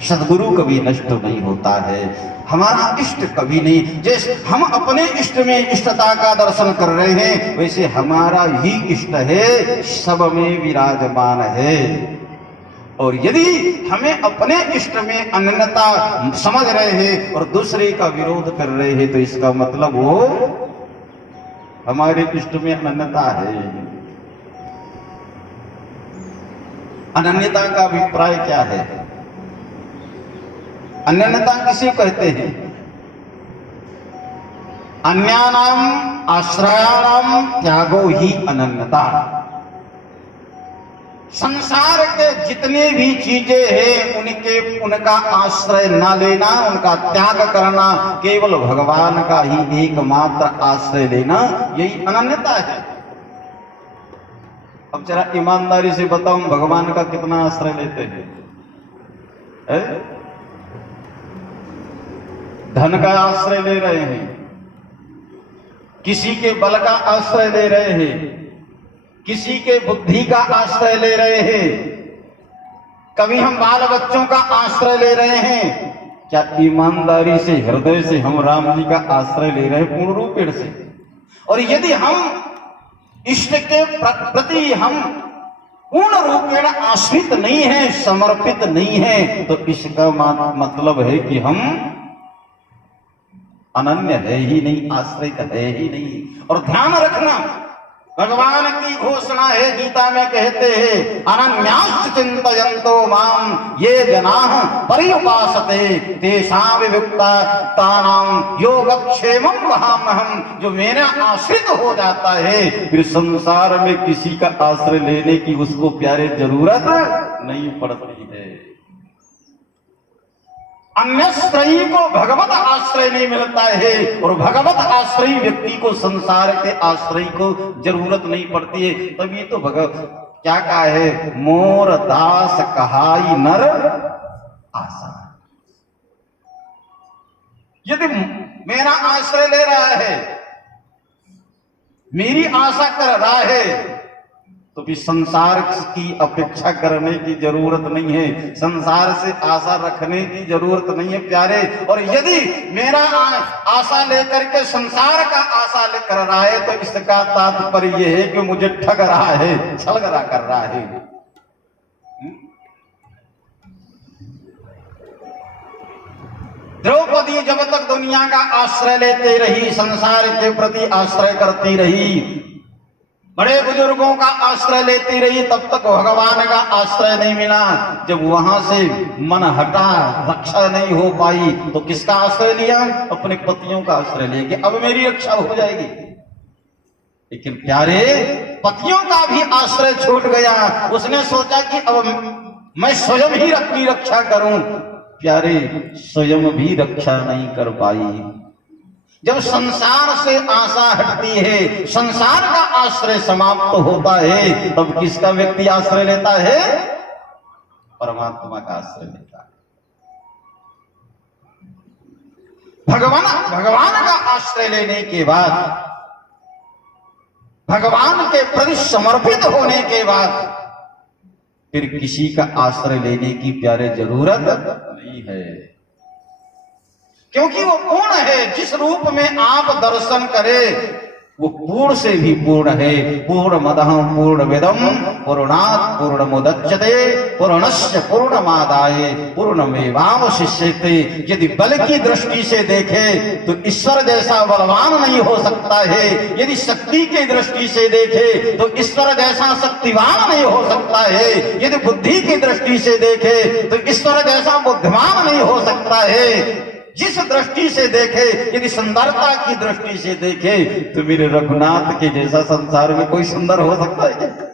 सदगुरु कभी नष्ट नहीं होता है, हमारा इष्ट कभी नहीं। जैसे हम अपने इष्ट में इष्टता का दर्शन कर रहे हैं, वैसे हमारा ही इष्ट है, सब में विराजमान है। और यदि हमें अपने इष्ट में अनन्यता समझ रहे हैं और दूसरे का विरोध कर रहे हैं, तो इसका मतलब वो हमारे इष्ट में अनन्यता है। अनन्यता का अभिप्राय क्या है? अनन्यता किसे कहते हैं? अन्यानाम आश्रयाणाम त्यागो ही अनन्यता। संसार के जितने भी चीजें हैं उनका आश्रय ना लेना, उनका त्याग करना, केवल भगवान का ही एकमात्र आश्रय लेना, यही अनन्यता है। अब जरा ईमानदारी से बताओ, भगवान का कितना आश्रय लेते हैं? धन का आश्रय ले रहे हैं, किसी के बल का आश्रय ले रहे हैं, किसी के बुद्धि का आश्रय ले रहे हैं, कभी हम बाल बच्चों का आश्रय ले रहे हैं। क्या ईमानदारी से हृदय से हम राम जी का आश्रय ले रहे हैं पूर्ण रूपेण से? और यदि हम इष्ट के प्रति हम पूर्ण रूपेण आश्रित नहीं है, समर्पित नहीं है, तो इसका मतलब है कि हम अनन्य है ही नहीं, आश्रित है ही नहीं। और ध्यान रखना, भगवान की घोषणा है, गीता में कहते हैं अनन्याश्च चिन्तयन्तो माम ये जनाः पर्युपासते तेषां विमुक्तानां योगक्षेमं वहाम्यहम्। जो मेरा आश्रित हो जाता है, फिर संसार में किसी का आश्रय लेने की उसको प्यारे जरूरत नहीं पड़ती है। अन्यश्रयी को भगवत आश्रय नहीं मिलता है, और भगवत आश्रयी व्यक्ति को संसार के आश्रय को जरूरत नहीं पड़ती है। तभी तो भगवत क्या कहा है, मोर दास कहाई नर आशा। यदि मेरा आश्रय ले रहा है, मेरी आशा कर रहा है, तो भी संसार की अपेक्षा करने की जरूरत नहीं है, संसार से आशा रखने की जरूरत नहीं है प्यारे। और यदि मेरा आशा लेकर के संसार का आशा लेकर रहा है, तो इसका तात्पर्य यह है कि मुझे ठग रहा है, छलगरा कर रहा है। द्रौपदी जब तक दुनिया का आश्रय लेते रही, संसार के प्रति आश्रय करती रही, बड़े बुजुर्गों का आश्रय लेती रही, तब तक भगवान का आश्रय नहीं मिला। जब वहां से मन हटा, रक्षा नहीं हो पाई, तो किसका आश्रय लिया? अपने पतियों का आश्रय लिया कि अब मेरी रक्षा हो जाएगी। लेकिन प्यारे, पतियों का भी आश्रय छूट गया। उसने सोचा कि अब मैं स्वयं ही अपनी रक्षा करूं। प्यारे, स्वयं भी रक्षा नहीं कर पाई। जब संसार से आशा हटती है, संसार का आश्रय समाप्त होता है, तब किसका व्यक्ति आश्रय लेता है? परमात्मा का आश्रय लेता है। भगवान का आश्रय लेने के बाद, भगवान के प्रति समर्पित होने के बाद, फिर किसी का आश्रय लेने की प्यारे जरूरत नहीं है, क्योंकि वो पूर्ण है। जिस रूप में आप दर्शन करें वो पूर्ण से भी पूर्ण है। पूर्णमदः पूर्णमिदं पूर्णात् पूर्णमुदच्यते पूर्णस्य पूर्णमादाय पूर्णमेवावशिष्यते। यदि बल की दृष्टि से देखे तो ईश्वर जैसा बलवान नहीं हो सकता है। यदि शक्ति की दृष्टि से देखे तो ईश्वर जैसा शक्तिवान नहीं हो सकता है। यदि बुद्धि की दृष्टि से देखे तो ईश्वर जैसा बुद्धिमान नहीं हो सकता है। जिस दृष्टि से देखे, यदि सुंदरता की दृष्टि से देखे, तो मेरे रघुनाथ के जैसा संसार में कोई सुंदर हो सकता है क्या?